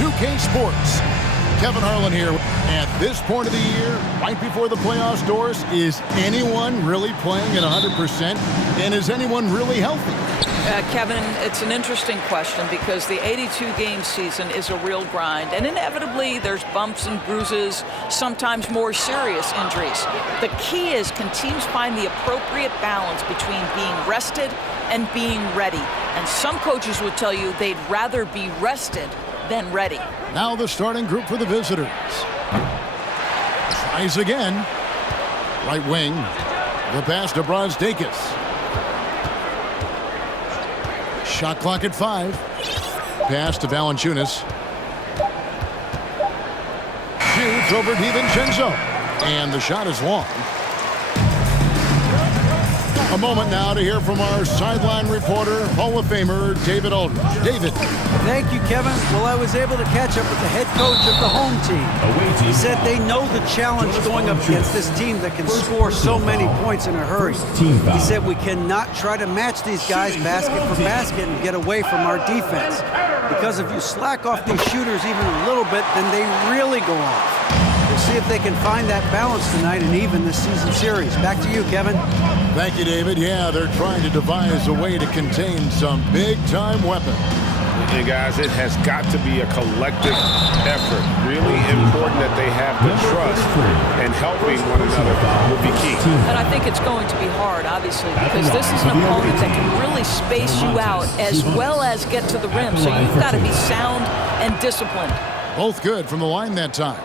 2K Sports. Kevin Harlan here. At this point of the year, right before the playoffs doors, is anyone really playing at 100%? And is anyone really healthy? Kevin, it's an interesting question because the 82-game season is a real grind. And inevitably, there's bumps and bruises, sometimes more serious injuries. The key is, can teams find the appropriate balance between being rested and being ready? And some coaches would tell you they'd rather be rested than ready. Now the starting group for the visitors. Tries again. Right wing. The pass to Brazdeikis. Shot clock at 5. Pass to Valanciunas. Shoots over DiVincenzo. And the shot is long. A moment now to hear from our sideline reporter, Hall of Famer David Aldridge. David. Thank you, Kevin. Well, I was able to catch up with the head coach of the home team. He said they know the challenge going up against this team that can score so many points in a hurry. He said we cannot try to match these guys basket for basket and get away from our defense. Because if you slack off these shooters even a little bit, then they really go off. We'll see if they can find that balance tonight and even this season series. Back to you, Kevin. Thank you, David. Yeah, they're trying to devise a way to contain some big-time weapons. And guys, it has got to be a collective effort. Really important that they have the trust, and helping one another will be key. And I think it's going to be hard, obviously, because this is an opponent that can really space you out as well as get to the rim. So you've got to be sound and disciplined. Both good from the line that time.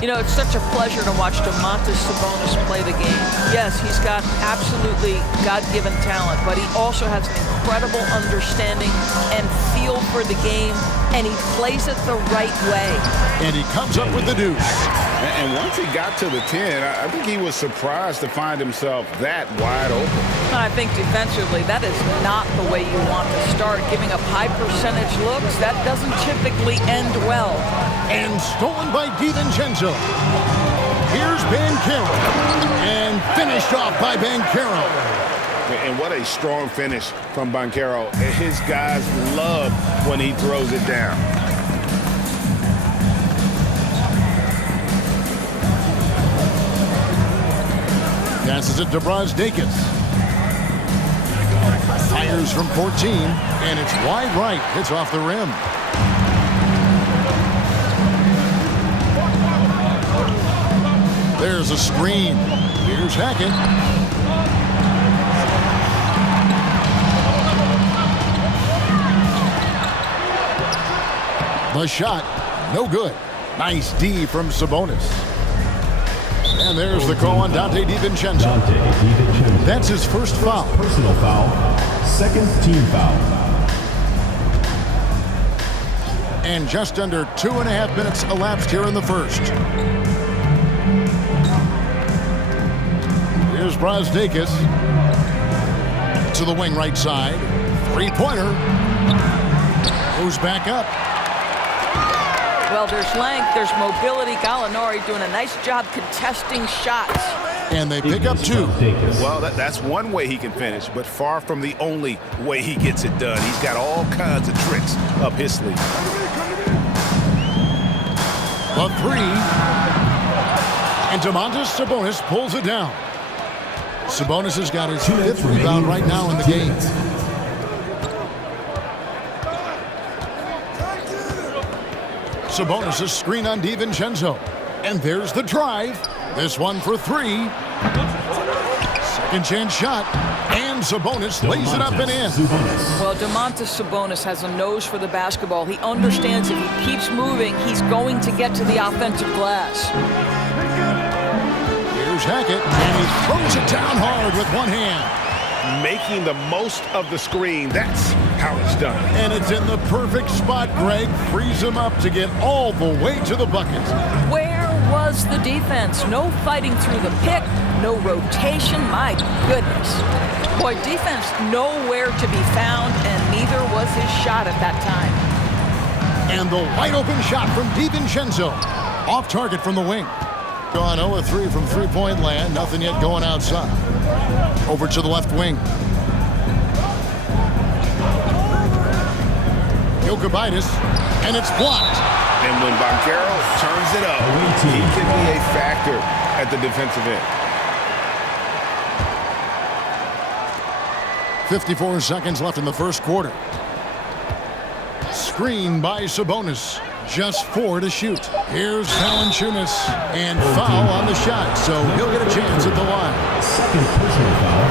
You know, it's such a pleasure to watch Domantas Sabonis play the game. Yes, he's got absolutely God-given talent, but he also has an incredible understanding and feel for the game, and he plays it the right way. And he comes up with the deuce. And once he got to the 10, I think he was surprised to find himself that wide open. I think defensively, that is not the way you want to start. Giving up high percentage looks, that doesn't typically end well. And stolen by DiVincenzo. Here's Banchero. And finished off by Banchero. And what a strong finish from Banchero. His guys love when he throws it down. Passes it to Brazdeikis. Fires from 14, and it's wide right. Hits off the rim. There's a screen. Here's Hackett. The shot, no good. Nice D from Sabonis. And there's the call on Dante DiVincenzo. That's his first foul. Personal foul. Second team foul. And just under 2.5 minutes elapsed here in the first. Here's Brazdeikis. To the wing right side. Three-pointer. Goes back up. Well, there's length, there's mobility. Gallinari doing a nice job contesting shots. And they pick up 2. Well, that's one way he can finish, but far from the only way he gets it done. He's got all kinds of tricks up his sleeve. A 3. And Domantas Sabonis pulls it down. Sabonis has got his 5th rebound right now in the game. Sabonis' screen on DiVincenzo. And there's the drive. This one for 3. Second chance shot. And Sabonis lays it up and in. Well, Domantas Sabonis has a nose for the basketball. He understands if he keeps moving, he's going to get to the offensive glass. Here's Hackett. And he throws it down hard with one hand. Making the most of the screen. That's how it's done. And it's in the perfect spot. Greg frees him up to get all the way to the bucket. Where was the defense? No fighting through the pick, no rotation. My goodness. Boy, defense nowhere to be found, and neither was his shot at that time. And the wide open shot from DiVincenzo. Off target from the wing. Gone 0-3 from three-point land. Nothing yet going outside. Over to the left wing. Jokibitis, and it's blocked. And when Banchero turns it up, he can be a factor at the defensive end. 54 seconds left in the first quarter. Screen by Sabonis. Just 4 to shoot. Here's Valanciunas, and foul on the shot, so he'll get a chance at the line. Second personal foul.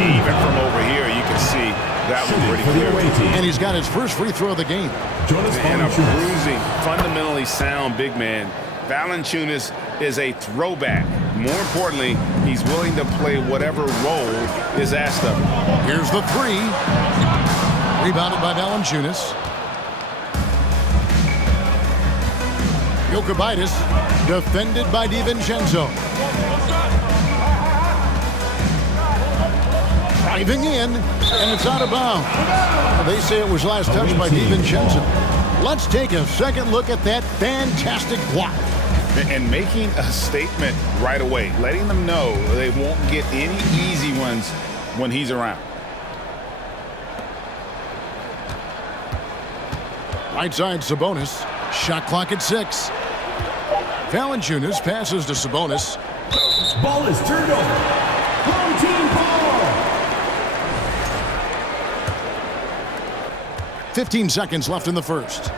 Even from over here, you can see that was pretty clear. And he's got his first free throw of the game. And a bruising, fundamentally sound big man. Valanciunas is a throwback. More importantly, he's willing to play whatever role is asked of him. Here's the 3. Rebounded by Valanciunas. Jokibitis, defended by DiVincenzo. Driving in, and it's out of bounds. They say it was last touched by DiVincenzo. Let's take a second look at that fantastic block. And making a statement right away, letting them know they won't get any easy ones when he's around. Right side, Sabonis. Shot clock at 6. Valanciunas passes to Sabonis. Ball is turned over. Home team ball. 15 seconds left in the first.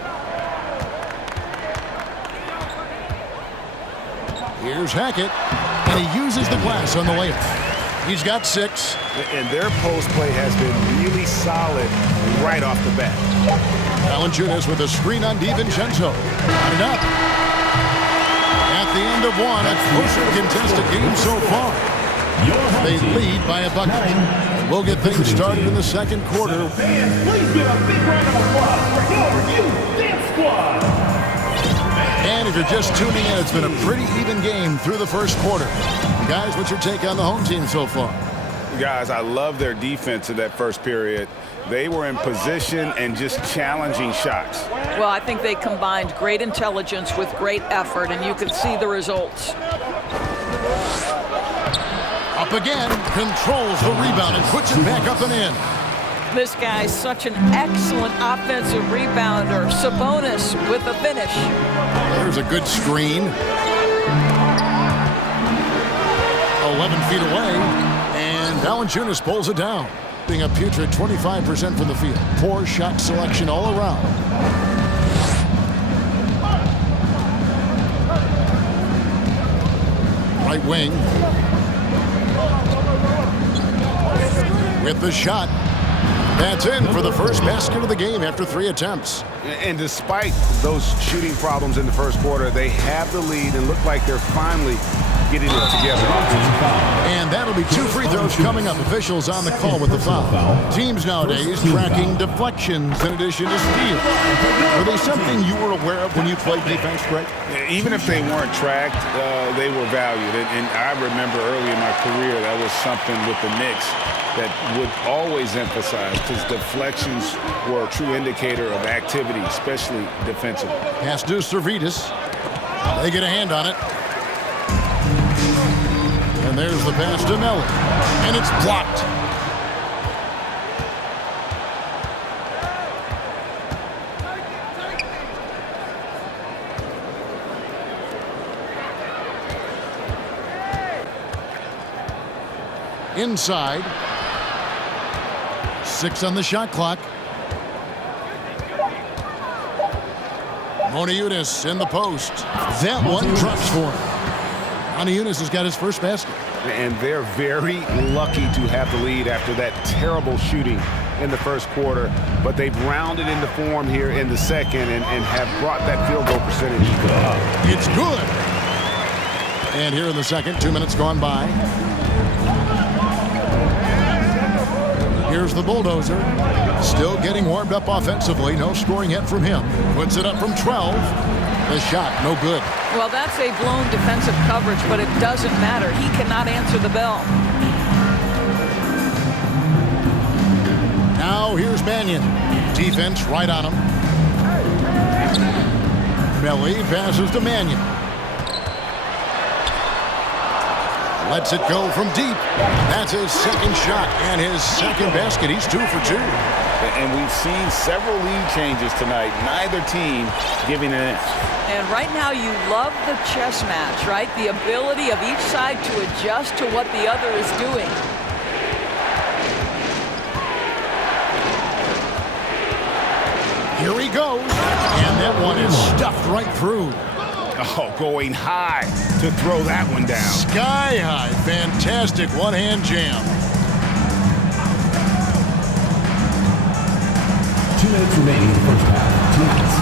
Here's Hackett, and he uses the glass on the layup. He's got 6. And their post play has been really solid right off the bat. Valanciunas with a screen on DiVincenzo. Got it up. At the end of one, a closer contested game so far. They lead by a bucket. We'll get things started in the second quarter. Fans, please give a big round of applause for your Youth Dance Squad. And if you're just tuning in, it's been a pretty even game through the first quarter. Guys, what's your take on the home team so far? Guys, I love their defense in that first period. They were in position and just challenging shots. Well, I think they combined great intelligence with great effort, and you could see the results. Up again, controls the rebound and puts it back up and in. This guy's such an excellent offensive rebounder. Sabonis with the finish. There's a good screen. 11 feet away, and Valanciunas pulls it down. Being a putrid 25% from the field. Poor shot selection all around. Right wing. With the shot. That's in for the first basket of the game after 3 attempts. And despite those shooting problems in the first quarter, they have the lead and look like they're finally getting it together. And that'll be 2 free throws coming up. Officials on the call with the foul. Teams nowadays tracking deflections in addition to steals. Were they something you were aware of when you played defense, Greg? Even if they weren't tracked, they were valued. And I remember early in my career, that was something with the Knicks that would always emphasize, because deflections were a true indicator of activity, especially defensively. Pass to Servetus. They get a hand on it. And there's the pass to Miller. And it's blocked. Inside. 6 on the shot clock. Moniunas in the post. That one drops for him. Moniunas has got his first basket. And they're very lucky to have the lead after that terrible shooting in the first quarter. But they've rounded into form here in the second and have brought that field goal percentage up. It's good. And here in the second, 2 minutes gone by. Here's the bulldozer. Still getting warmed up offensively. No scoring yet from him. Puts it up from 12. The shot, no good. Well, that's a blown defensive coverage, but it doesn't matter. He cannot answer the bell. Now here's Mannion. Defense right on him. Melly passes to Mannion. Lets it go from deep. That's his second shot and his second basket. He's 2 for 2. And we've seen several lead changes tonight. Neither team giving an inch. And right now you love the chess match, right? The ability of each side to adjust to what the other is doing. Here he goes. And that one is stuffed right through. Oh, going high to throw that one down. Sky high. Fantastic one-hand jam. 2 minutes remaining in the first half. 2 minutes.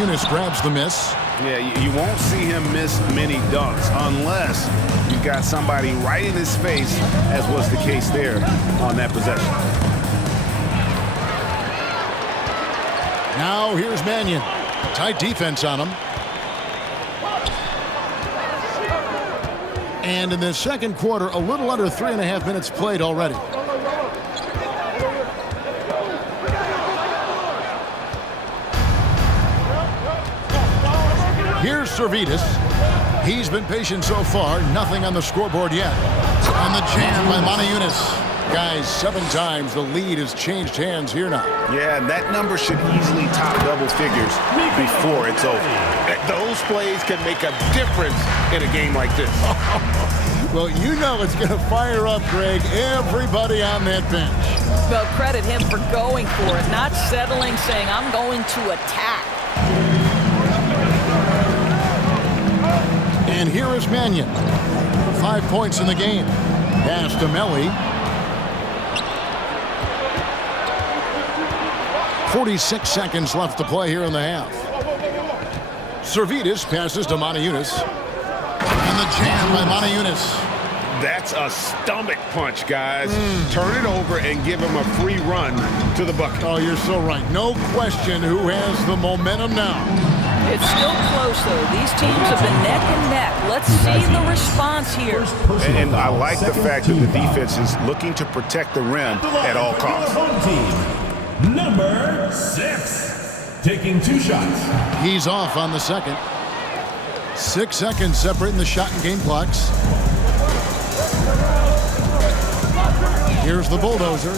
Eunice grabs the miss. Yeah, you won't see him miss many dunks unless you've got somebody right in his face, as was the case there on that possession. Now here's Mannion. Tight defense on him. And in the second quarter, a little under 3.5 minutes played already. Here's Servetus. He's been patient so far. Nothing on the scoreboard yet. On the jam by Eunice. Guys, 7 times the lead has changed hands here now. Yeah, and that number should easily top double figures before it's over. Those plays can make a difference in a game like this. Well, you know it's going to fire up, Greg, everybody on that bench. Well, credit him for going for it, not settling, saying, I'm going to attack. And here is Mannion. 5 points in the game. Pass to Melly. 46 seconds left to play here in the half. Servetus passes to Eunice. And the jam by Eunice. That's a stomach punch, guys. Turn it over and give him a free run to the bucket. Oh, you're so right. No question who has the momentum now. It's still close, though. These teams have been neck and neck. Let's see the response here. And I like the fact that the defense is looking to protect the rim at all costs. Home team, number 6, taking 2 shots. He's off on the second. 6 seconds separating the shot and game clocks. Here's the bulldozer.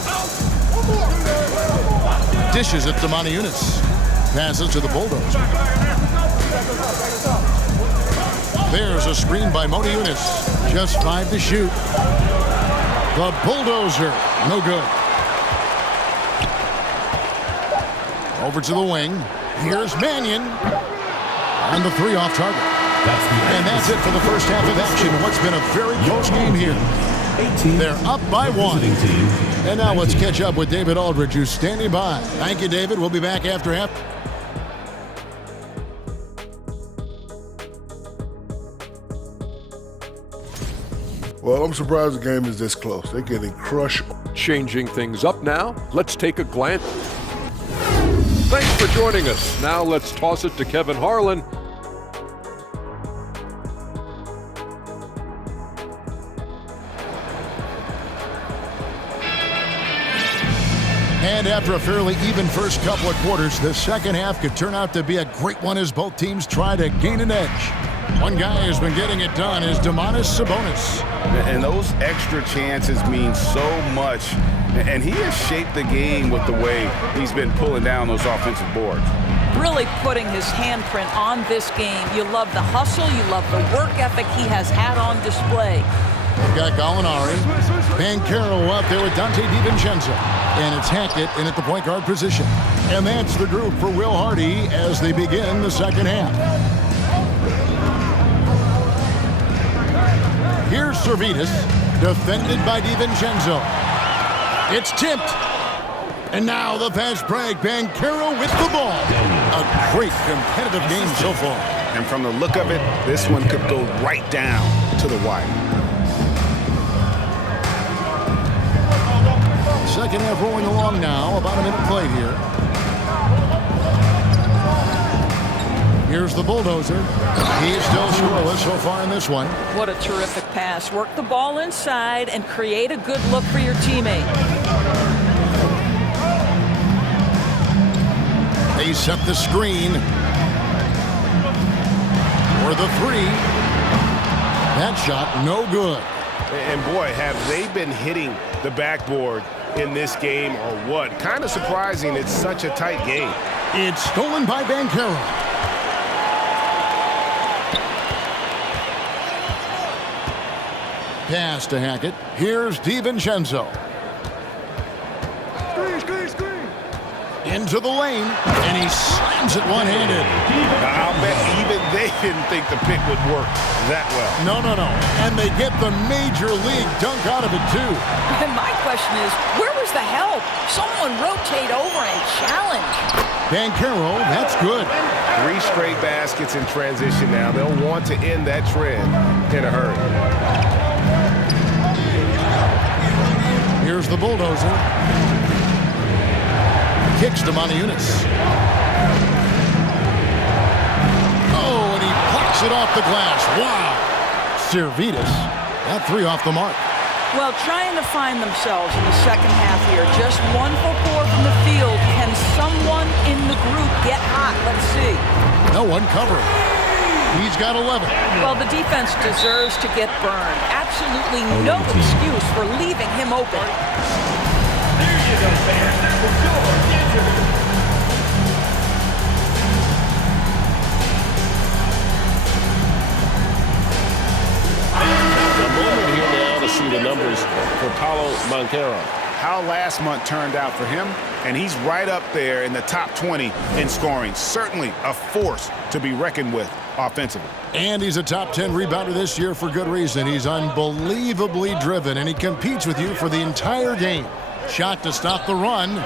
Dishes it to Eunice. Passes to the bulldozer. There's a screen by Eunice. Just 5 to shoot. The bulldozer. No good. Over to the wing. Here's Mannion. On the 3 off target. And that's it for the first half of action. What's been a very close game here. They're up by 1. And now let's catch up with David Aldridge, who's standing by. Thank you, David. We'll be back after half. Well, I'm surprised the game is this close. They're getting crushed. Changing things up now, let's take a glance. Thanks for joining us. Now let's toss it to Kevin Harlan. And after a fairly even first couple of quarters, the second half could turn out to be a great one as both teams try to gain an edge. One guy who's been getting it done is Sabonis. And those extra chances mean so much. And he has shaped the game with the way he's been pulling down those offensive boards. Really putting his handprint on this game. You love the hustle. You love the work ethic he has had on display. We've got Gallinari, Banchero out there with Dante DiVincenzo, and it's Hackett in at the point guard position. And that's the group for Will Hardy as they begin the second half. Here's Servetus, defended by DiVincenzo. It's tipped. And now the fast break. Banchero with the ball. A great competitive game so far. And from the look of it, this one could go right down to the wire. Second half rolling along now. About a minute played here. Here's the bulldozer. He's still scoreless so far in this one. What a terrific pass. Work the ball inside and create a good look for your teammate. They set the screen for the 3. That shot no good. And boy, have they been hitting the backboard in this game or what? Kind of surprising it's such a tight game. It's stolen by Banchero. Pass to Hackett. Here's DiVincenzo. Into the lane, and he slams it one-handed. I'll bet even they didn't think the pick would work that well. No. And they get the major league dunk out of it, too. And my question is, where was the help? Someone rotate over and challenge. Banchero, that's good. 3 straight baskets in transition now. They'll want to end that trend in a hurry. Here's the bulldozer. Kicks to Moniunas. Oh, and he plucks it off the glass. Wow. Servitas, that 3 off the mark. Well, trying to find themselves in the second half here. Just 1 for 4 from the field. Can someone in the group get hot? Let's see. No one covering. He's got 11. Well, the defense deserves to get burned. Absolutely no excuse for leaving him open. There you go, fans. That was your answer. A moment here now to see the numbers for Paulo Banchero. How last month turned out for him, and he's right up there in the top 20 in scoring. Certainly a force to be reckoned with offensively. And he's a top 10 rebounder this year for good reason. He's unbelievably driven, and he competes with you for the entire game. Shot to stop the run,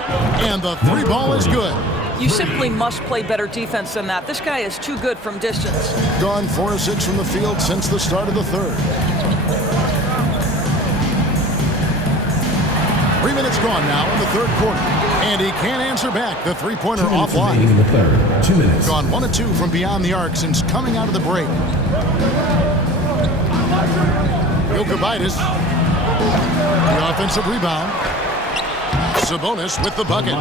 and the 3 ball is good. You simply must play better defense than that. This guy is too good from distance. Gone 4 of 6 from the field since the start of the third. 3 minutes gone now in the third quarter. And he can't answer back. The three-pointer offline. In the third. 2 minutes. Gone 1 of 2 from beyond the arc since coming out of the break. Jokubaitis. The offensive rebound. Sabonis with the bucket.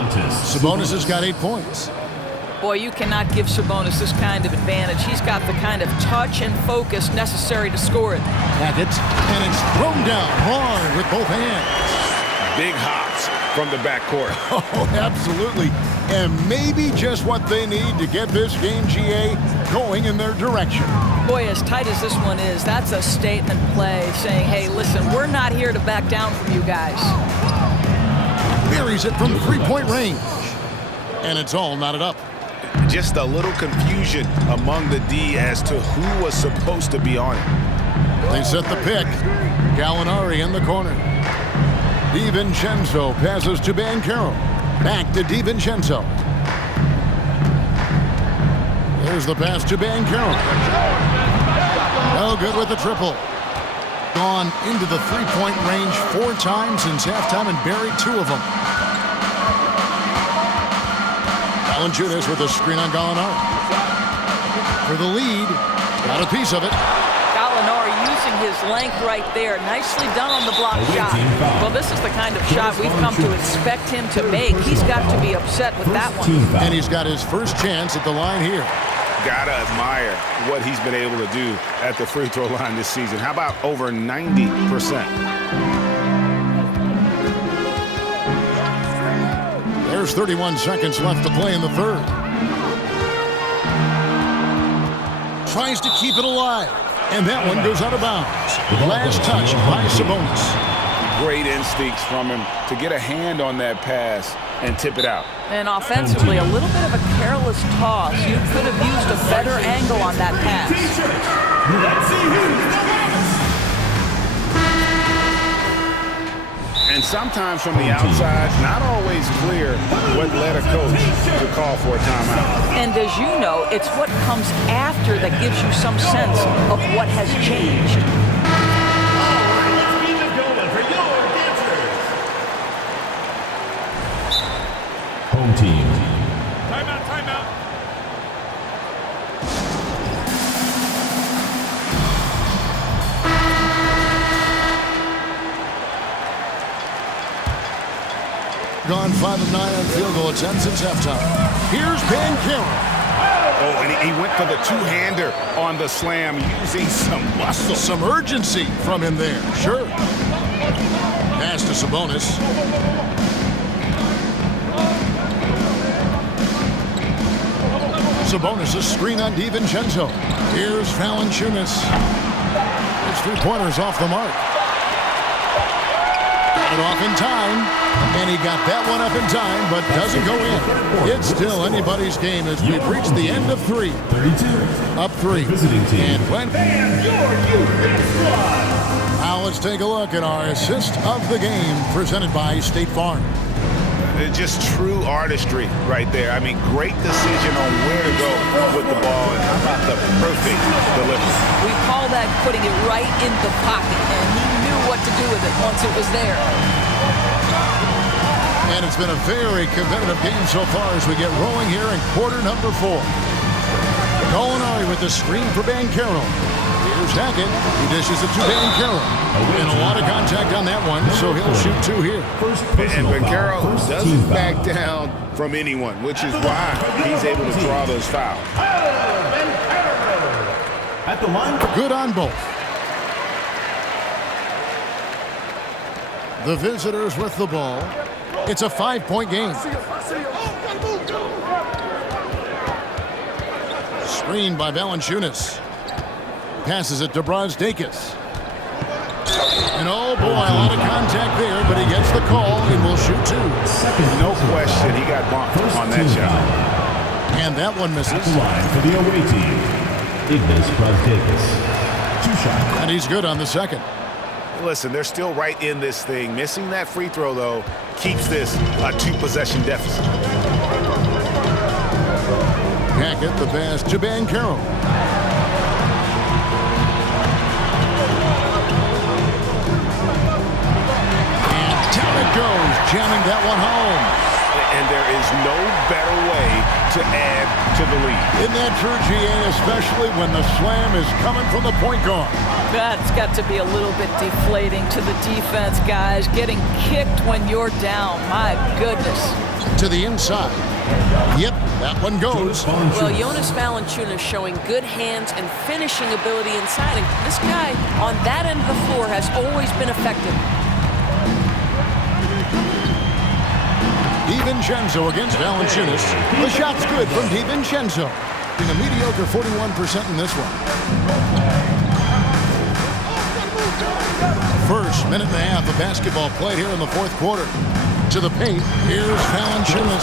Sabonis has got 8 points. Boy, you cannot give Sabonis this kind of advantage. He's got the kind of touch and focus necessary to score it. Hackett, and it's thrown down hard with both hands. Big hops from the backcourt. Oh, absolutely. And maybe just what they need to get this game, GA, going in their direction. Boy, as tight as this one is, that's a statement play saying, hey, listen, we're not here to back down from you guys. Buries it from 3-point range. And it's all knotted up. Just a little confusion among the D as to who was supposed to be on it. They set the pick. Gallinari in the corner. DiVincenzo passes to Banchero. Back to DiVincenzo. There's the pass to Banchero. No good with the triple. Gone into the 3-point range 4 times since halftime and buried 2 of them. Valanciunas with a screen on Gallinari. For the lead. Got a piece of it. Gallinari using his length right there. Nicely done on the block shot. Well, this is the kind of shot we've come to expect him to make. He's got to be upset with that one. And he's got his first chance at the line here. Gotta admire what he's been able to do at the free throw line this season. How about over 90%? There's 31 seconds left to play in the third. Tries to keep it alive. And that one goes out of bounds. Last touch by Sabonis. Great instincts from him to get a hand on that pass and tip it out. And offensively, a little bit of a careless toss. You could have used a better angle on that pass. Let's see who's the And sometimes from the outside, not always clear what led a coach to call for a timeout. And as you know, it's what comes after that gives you some sense of what has changed. Let's keep it going for your dancers. Home team. Timeout, timeout. Gone 5 of 9 on field goal attempts since halftime. Here's Banchero. Oh, and he went for the two-hander on the slam using some muscle. Some urgency from him there. Sure. Pass to Sabonis. Sabonis' screen on DiVincenzo. Here's Valanciunas. His three-pointers off the mark. Got it off in time, and he got that one up in time, but doesn't go in. It's still anybody's game as we've reached the end of three. 32. Up three. Visiting team. And Glenn. And your youth dance squad. Now let's take a look at our assist of the game presented by State Farm. It's just true artistry right there. I mean, great decision on where to go with the ball, and how about the perfect delivery. We call that putting it right in the pocket, and he knew what to do with it once it was there. And it's been a very competitive game so far as we get rolling here in quarter number 4. Gallinari with the screen for Banchero. Here's Hackett. He dishes it to Banchero. And a lot of contact on that one, so he'll shoot 2 here. And Banchero doesn't back down from anyone, which is why he's able to draw those fouls. At the line. Good on both. The visitors with the ball. It's a 5-point game. Screened by Valanciunas. Passes it to Brazdeikis. And oh boy, a lot of contact there, but he gets the call and will shoot 2. No question, he got bumped on that shot. And that one misses. At the line for the away team, Ignas Brazdeikis. 2 shots. And he's good on the second. Listen, they're still right in this thing. Missing that free throw, though, keeps this a 2-possession deficit. Hackett the pass to Banchero. And down it goes, jamming that one home. And there is no better way to add to the lead. Isn't that true, GA, especially when the slam is coming from the point guard? That's got to be a little bit deflating to the defense, guys. Getting kicked when you're down. My goodness. To the inside. Yep, that one goes. Well, Jonas Valanciunas showing good hands and finishing ability inside. And this guy on that end of the floor has always been effective. DiVincenzo against Valanciunas. The shot's good from DiVincenzo. In a mediocre 41% in this one. First minute and a half of basketball played here in the fourth quarter. To the paint, here's Valanciunas.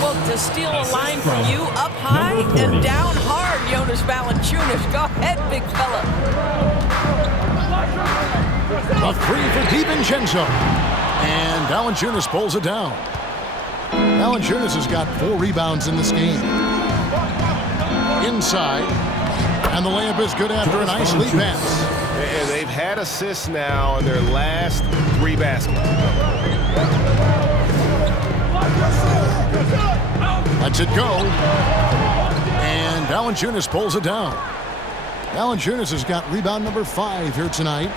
Well, to steal a line from you up high and down hard, Jonas Valanciunas. Go ahead, big fella. A 3 for DiVincenzo. And Valanciunas pulls it down. Valanciunas has got 4 rebounds in this game. Inside. And the layup is good after a nice lead pass. And they've had assists now in their last 3 baskets. Lets it go. And Valanciunas pulls it down. Valanciunas has got rebound number 5 here tonight.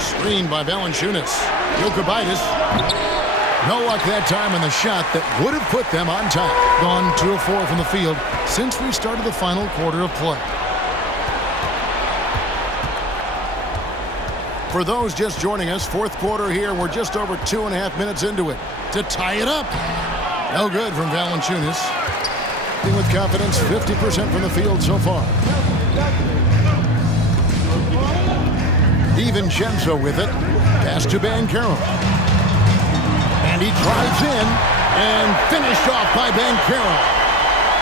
Screened by Valanciunas. Jokubaitis. No luck that time in the shot that would have put them on top. Gone 2 of 4 from the field since we started the final quarter of play. For those just joining us, fourth quarter here. We're just over 2.5 minutes into it to tie it up. No good from Valanciunas. With confidence, 50% from the field so far. DiVincenzo with it. Pass to Banchero. And he drives in and finished off by Banchero.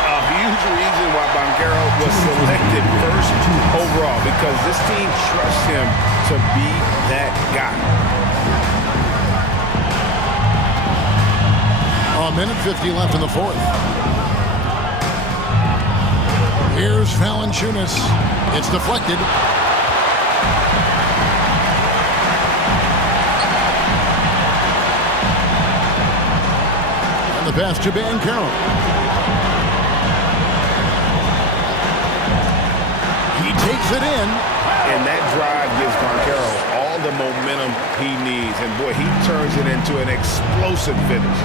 A huge reason why Banchero was selected first overall, because this team trusts him to be that guy. A minute 50 left in the fourth. Here's Valanciunas. It's deflected. And the pass to Banchero. He takes it in. And that drive gives Banchero all the momentum he needs. And, boy, he turns it into an explosive finish.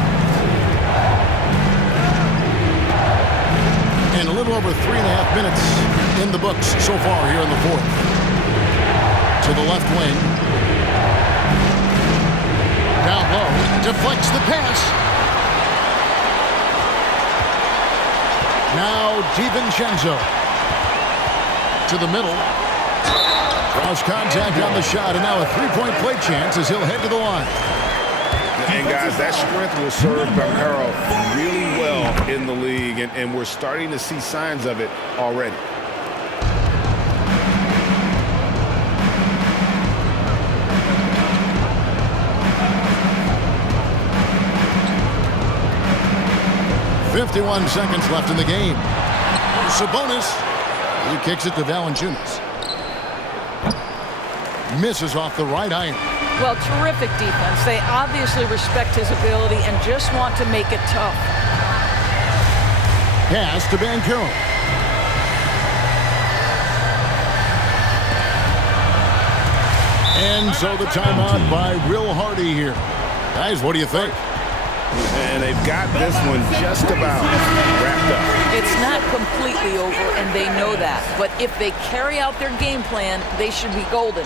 And a little over 3.5 minutes in the books so far here in the fourth. To the left wing. Down low. Deflects the pass. Now DiVincenzo. To the middle. Cross contact on the shot. And now a three-point play chance as he'll head to the line. And, guys, that strength will serve Bancaro really well in the league, and we're starting to see signs of it already. .51 seconds left in the game. Sabonis. He kicks it to Valanciunas. Misses off the right iron. Well, terrific defense. They obviously respect his ability and just want to make it tough. Pass to Bancaro. And so the timeout by Will Hardy here. Guys, what do you think? And they've got this one just about wrapped up. It's not completely over, and they know that. But if they carry out their game plan, they should be golden.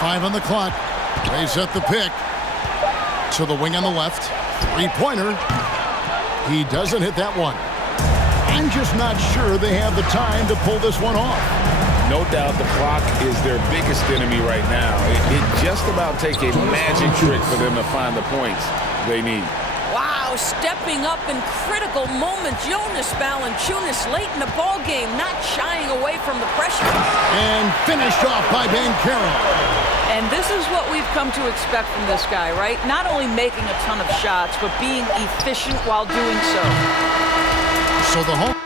5 on the clock. They set the pick. To the wing on the left. Three-pointer. He doesn't hit that one. I'm just not sure they have the time to pull this one off. No doubt the clock is their biggest enemy right now. It just about takes a magic trick for them to find the points they need. Wow, stepping up in critical moments. Jonas Valanciunas late in the ball game, not shying away from the pressure. And finished off by Bancaro. And this is what we've come to expect from this guy, right? Not only making a ton of shots, but being efficient while doing so. So the home